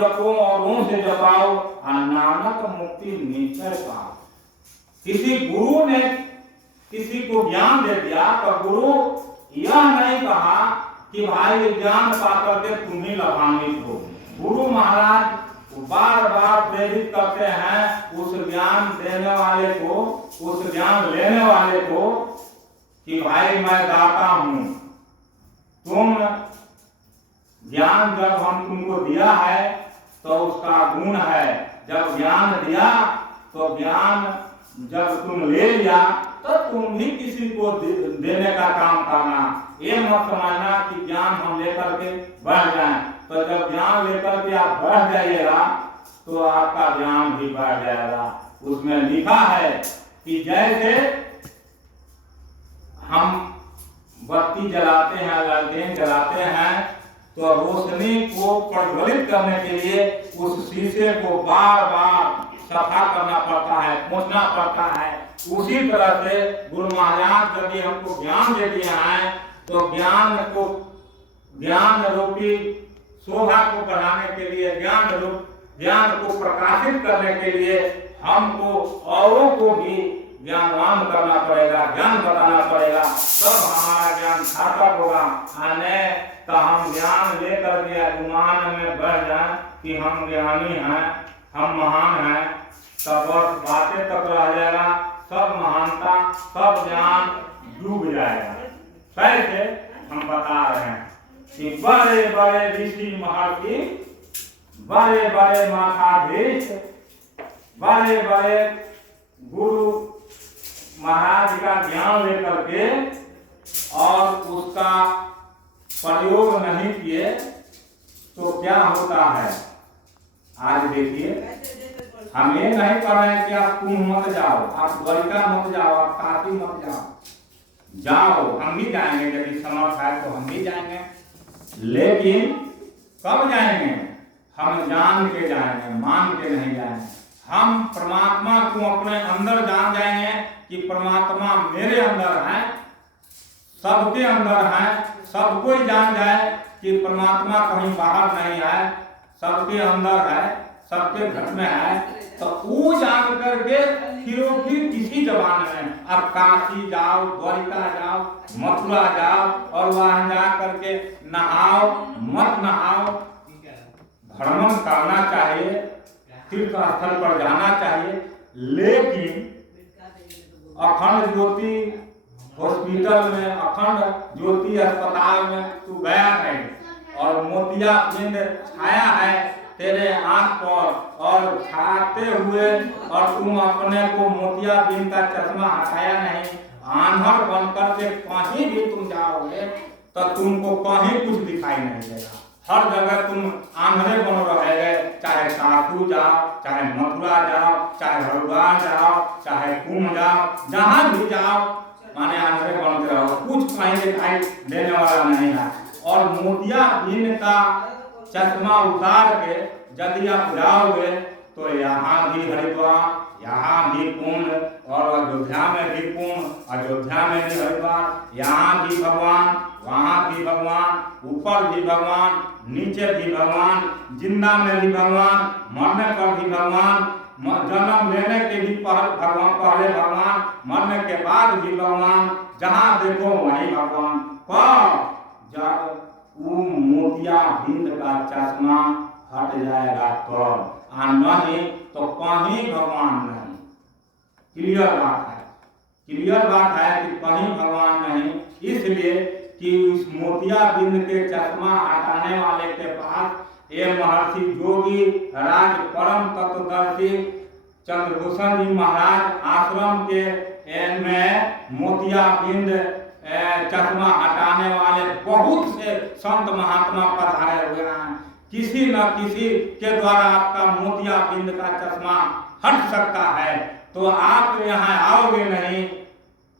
जपो और ओम से जपाओ और नानक मुक्ति निश्चय पाओ। किसी गुरु ने किसी को ज्ञान दे दिया तो गुरु यह नहीं कहा कि भाई ज्ञान पा करके तुम ही लाभान्वित हो। गुरु महाराज बार बार प्रेरित करते हैं उस ज्ञान देने वाले को, उस ज्ञान लेने वाले को कि भाई मैं दाता हूं, तुम ज्ञान जब हम तुमको दिया है तो उसका गुण है। जब ज्ञान दिया तो ज्ञान जब तुम ले लिया तो तुम भी किसी को देने का काम करना। ये मत समझना कि ज्ञान हम लेकर के बढ़ जाएं। तो जब ज्ञान लेकर के आप बढ़ जाइएगा तो आपका ज्ञान भी बढ़ जाएगा। उसमें लिखा है कि जैसे हम बत्ती जलाते हैं, लालटेन जलाते हैं तो रोशनी को प्रज्वलित करने के लिए उस शीशे को बार बार सफा करना पड़ता है, पोंछना पड़ता है। उसी तरह से गुरु महाराज यदि हमको ज्ञान दे दिए हैं तो ज्ञान रूपी शोभा को बढ़ाने के लिए, ज्ञान को प्रकाशित करने के लिए हमको औरों को भी ज्ञानवान करना पड़ेगा, ज्ञान बताना पड़ेगा, तब हमारा ज्ञान सार्थक होगा। आने तो हम ज्ञान लेकर के गुमान में बढ़ जाए कि हम ज्ञानी हैं, हम महान हैं, तब बस बातें तक रह जाएगा, सब महानता सब ज्ञान डूब जाएगा। कैसे हम बता रहे हैं कि बड़े बड़े ऋषि महर्षि, बड़े बड़े मठाधीश, बड़े बड़े गुरु महाराज का ज्ञान लेकर के और उसका प्रयोग नहीं किए तो क्या होता है। आज देखिए, हम ये नहीं कर रहे हैं कि आप कुंभ मत जाओ, आप द्वारिका मत जाओ, आप काशी मत जाओ। जाओ, हम भी जाएंगे, यदि समर्थ है तो हम भी जाएंगे। लेकिन कब जाएंगे? हम जान के जाएंगे, मान के नहीं जाएंगे। हम परमात्मा को अपने अंदर जान जाएंगे कि परमात्मा मेरे अंदर है, सबके अंदर है। सबको ही जान जाए कि परमात्मा कहीं बाहर नहीं है, सबके अंदर है, सबके घर में है। तो वो जान करके फिर किसी जबान में आप काशी जाओ, द्वारिका जाओ, मथुरा जाओ और वहां जा करके नहाओ मत नहाओ, भ्रमण करना चाहिए, तीर्थ स्थल पर जाना चाहिए। लेकिन अखंड ज्योति हॉस्पिटल में, अखंड ज्योति अस्पताल में तू गया है और मोतिया बिंद छाया है तेरे आंख पर और खाते हुए और तुम अपने को मोतिया बिंद का चश्मा हटाया नहीं, आंधर बनकर के कहीं भी तुम जाओगे तो तुमको कहीं कुछ दिखाई नहीं देगा। हर जगह तुम आंधळे बन रहेंगे, चाहे काशी जाओ, चाहे मथुरा जाओ, चाहे हरिद्वार जाओ, चाहे कुंभ जाओ, जहां भी जाओ माने आंधळे बन के रहो, कुछ कहीं दिखाई देने वाला नहीं है। और मोतिया बिंद का चश्मा उतार के यदि आप जाओगे तो यहाँ भी हरिद्वार, यहाँ भी कुंभ और अयोध्या में भी कुंभ, अयोध्या में भी हरिद्वार, यहाँ भी भगवान, वहाँ भी भगवान, ऊपर भी भगवान, नीचे भी भगवान, जिंदा में भी भगवान, मरने पर भी भगवान, जन्म लेने के भी पहले भगवान, मरने के बाद भी भगवान, जहाँ देखो वहीं भगवान। पर जब वो मोतिया बिंद का चश्मा हट जाएगा तो नहीं तो कहीं भगवान नहीं। क्लियर बात है, क्लियर बात है कि कहीं भगवान नहीं। इसलिए कि उस मोतिया बिंद के चश्मा हटाने वाले के पास ये महर्षि जोगी राज परम तत्वदर्शी चंद्रभूषण जी महाराज आश्रम के में मोतिया बिंद चश्मा हटाने वाले बहुत से संत महात्मा पधारे हुए हैं। किसी न किसी के द्वारा आपका मोतिया बिंद का चश्मा हट सकता है। तो आप यहाँ आओगे नहीं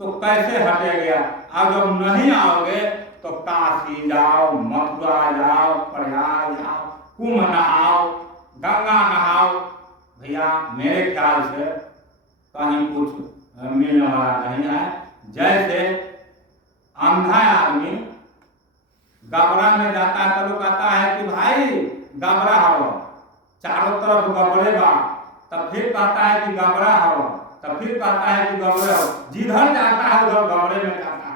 तो कैसे हटेगा? अब जब नहीं आओगे तो काशी जाओ, मथुरा जाओ, प्रयाग जाओ, कुंभ नहाओ, गंगा नहाओ। भैया मेरे ख्याल से कहीं कुछ मिलने वाला नहीं है। जैसे अंधा आदमी गबरा में जाता है तो कहता है कि भाई गबरा हो, चारों तरफ गबरे बा, तब फिर कहता है कि गबरा हो, तब फिर कहता है कि गबरे हो, जिधर जाता है उधर गबरे में जाता है।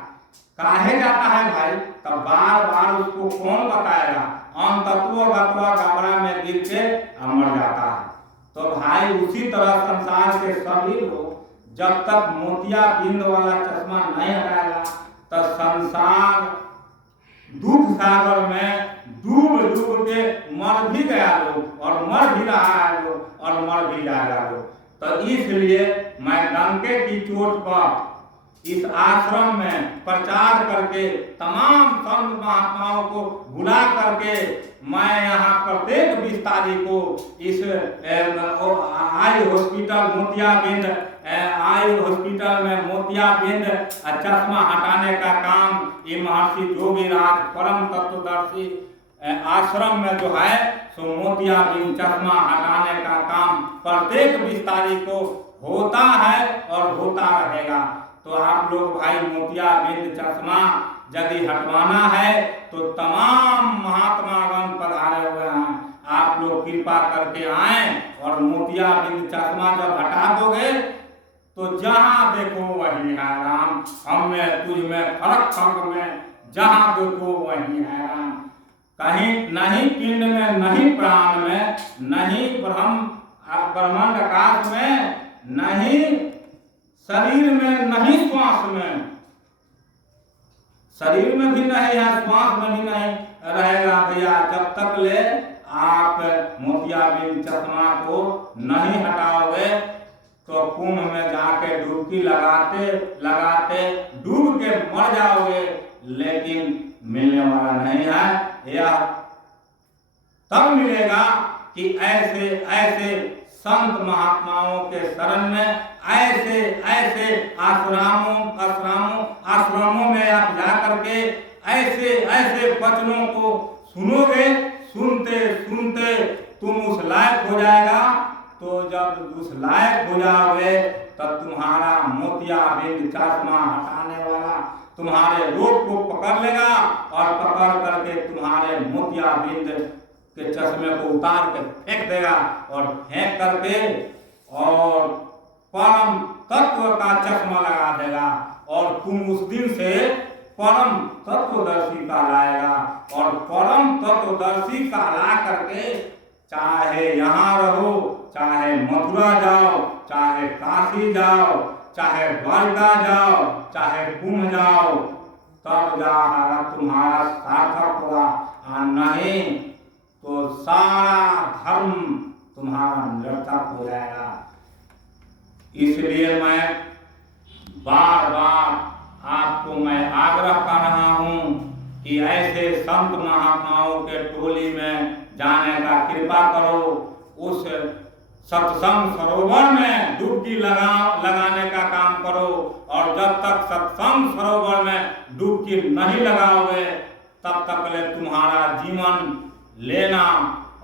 काहे जाता है भाई? तब बार बार उसको कौन बताएगा? अंतत्व गत्वा गबरा में गिर के मर जाता है। तो भाई उसी तरह संसार के सभी लोग जब तक मोतिया बिंद वाला चश्मा नहीं हटाएगा तो संसार दुख सागर में डूब डूब के मर भी गया लोग, और मर भी रहा है लोग, और मर भी जाएगा लोग। तो इसलिए मैं डंके की चोट पर इस आश्रम में प्रचार करके तमाम संत महात्माओं को बुला करके मैं यहाँ प्रत्येक 20 तारीख को इस आई हॉस्पिटल मोतियाबिंद आई हॉस्पिटल में मोतियाबिंद चश्मा हटाने का काम ये महर्षि जोगीराज परम तत्वदर्शी आश्रम में जो है सो मोतियाबिंद चश्मा हटाने का काम प्रत्येक 20 तारीख को होता है और होता रहेगा। तो आप लोग भाई मोतियाबिंद चश्मा यदि हटवाना है तो तमाम महात्मागण पधारे हुए हैं, आप लोग कृपा करके आए और मोतियाबिंद चश्मा जब हटा दोगे तो जहाँ देखो वही है राम, हम में तुझ में फर्क फर्क में जहाँ देखो वही है राम। कहीं नहीं पिंड में, नहीं प्राण में, नहीं ब्रह्मांड आकाश में, नहीं शरीर में, नहीं श्वास में, शरीर में भी नहीं है, श्वास में भी नहीं रहेगा भैया जब तक ले आप मोतियाबिंद चश्मा को नहीं हटाओगे। तो कुंभ में जाके डुबकी लगाते लगाते डूब के मर जाओगे, लेकिन मिलने वाला नहीं है। यह तब मिलेगा कि ऐसे ऐसे संत महात्माओं के शरण में ऐसे ऐसे आश्रमों में आप जा करके ऐसे ऐसे वचनों को सुनोगे। सुनते सुनते तुम उस लायक हो जाएगा। तो जब उस लायक हो जाओगे तब तुम्हारा मोतियाबिंद चश्मा हटाने वाला तुम्हारे रोग को पकड़ लेगा और पकड़ करके तुम्हारे मोतियाबिंद के चश्मे को उतार के फेंक देगा, और फेंक करके और परम तत्व का चश्मा लगा देगा, और तुम उस दिन से परम तत्वदर्शी का लाएगा। और परम तत्वदर्शी का ला करके चाहे यहाँ रहो, चाहे मथुरा जाओ, चाहे काशी जाओ, चाहे द्वारका जाओ, चाहे कुंभ जाओ, तब जा तुम्हारा सार्थक होगा। और नहीं तो सारा धर्म तुम्हारा निरर्थक हो जाएगा। इसलिए मैं बार बार आपको मैं आग्रह कर रहा हूँ कि ऐसे संत महात्माओं के टोली में जाने का कृपा करो। उस सत्संग सरोवर में डुबकी लगाने का काम करो, और जब तक सत्संग सरोवर में डुबकी नहीं लगाओगे तब तक ले तुम्हारा जीवन लेना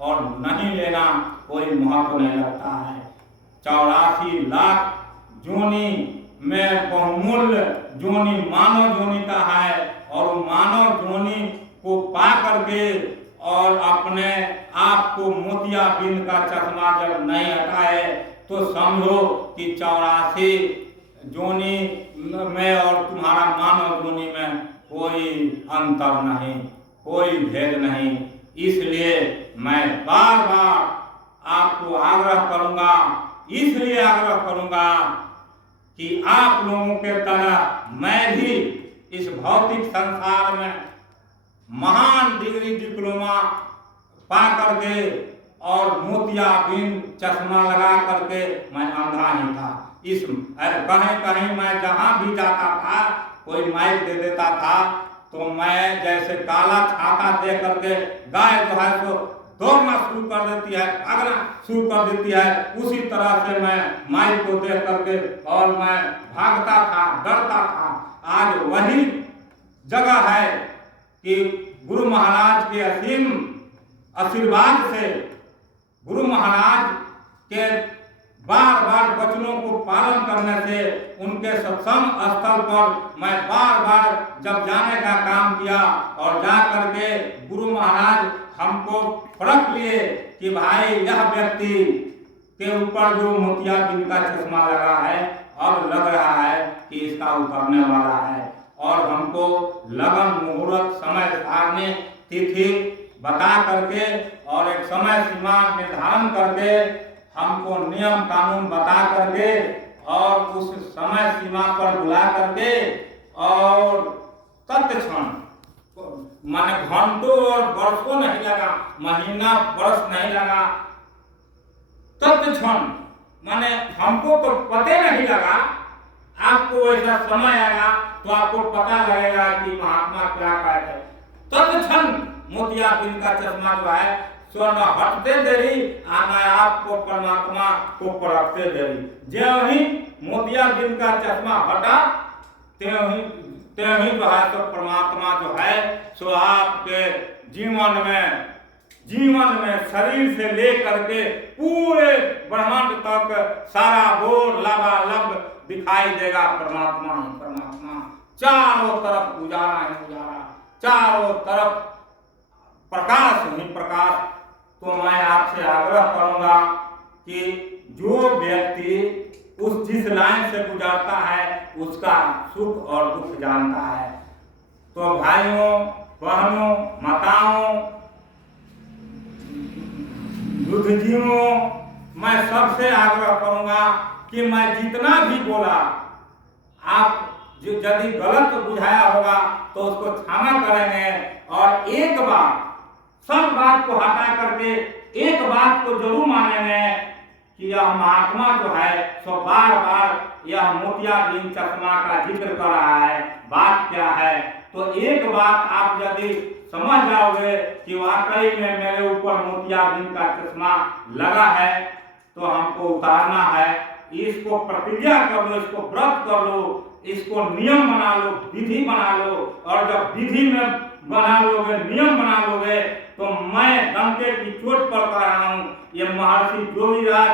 और नहीं लेना कोई महत्व नहीं रखता है। 84 लाख जोनी में बहुमूल्य जोनी मानव जोनी का है, और मानव जोनी को पा करके और अपने आप को मोतियाबिंद का चश्मा जब नहीं हटाए तो समझो कि 84 जोनी में और तुम्हारा मानव जोनी में कोई अंतर नहीं, कोई भेद नहीं। इसलिए मैं बार बार आपको आग्रह करूंगा, इसलिए आग्रह करूंगा कि आप लोगों के तरह मैं भी इस भौतिक संसार में महान डिग्री डिप्लोमा पा करके और मोतियाबिंद चश्मा लगा करके मैं अंधा ही था। इस कहीं कहीं मैं जहाँ भी जाता था कोई माइक दे देता था तो मैं जैसे काला छाता दे करके गाय जो है तो दौड़ना शुरू कर देती है, भागना शुरू कर देती है, उसी तरह से मैं माइक को देख करके और मैं भागता था, डरता था। आज वही जगह है कि गुरु महाराज के असीम आशीर्वाद से, गुरु महाराज के बार बार वचनों को पालन करने से, उनके सत्संग स्थल पर मैं बार बार जब जाने का काम किया और जा करके गुरु महाराज हमको परख लिए कि भाई यह व्यक्ति के ऊपर जो मोतियाबिंद का चश्मा लगा है, अब लग रहा है कि इसका उतरने वाला है, और हमको लगन, मुहूर्त, समय सारणी, तिथि बता करके और एक समय सीमा निर्धारण करके, हमको नियम कानून बता करके और उस समय सीमा पर बुला करके और तत्क्षण, माने घंटों और वर्षों नहीं लगा, महीना वर्ष नहीं लगा, तत्क्षण माने हमको तो पता नहीं लगा, आपको ऐसा समय आएगा तो आपको पता लगेगा कि महात्मा क्या कहते हैं। तत्क्षण मोतियाबिंद का चश्मा जो है सो न हटते देरी, आना आपको परमात्मा को परखते देरी। ज्यों ही मोतियाबिंद का चश्मा हटा त्यों ही जो है तो परमात्मा जो है सो आपके जीवन में शरीर से लेकर के पूरे ब्रह्मांड तक सारा गोर लबालब दिखाई देगा। परमात्मा ही परमात्मा, चारों तरफ उजाला ही उजाला, चारों तरफ प्रकाश ही प्रकाश। तो मैं आपसे आग्रह करूंगा कि जो व्यक्ति जिस लाइन से गुजरता है उसका सुख और दुख जानता है। तो भाइयों, बहनों, माताओं, बुद्धिजीवों, मैं सबसे आग्रह करूंगा कि मैं जितना भी बोला, आप यदि गलत बुझाया होगा तो उसको क्षमा करेंगे, और एक बार सब बात को हटा करके एक बात को जरूर मानेंगे कि यह महात्मा जो है सो बार बार यह मोतियाबिंद चश्मा का जिक्र कर रहा है। बात क्या है? तो एक बात आप यदि समझ जाओगे कि वाकई में मेरे ऊपर मोतियाबिंद का चश्मा लगा है तो हमको उतारना है। इसको प्रतिज्ञा कर लो, इसको व्रत कर लो, इसको नियम बना लो, विधि बना लो, और जब विधि में बना लोगे, नियम बना लोगे, तो मैं डंके की चोट पर कह रहा हूँ, ये महर्षि जोगीराज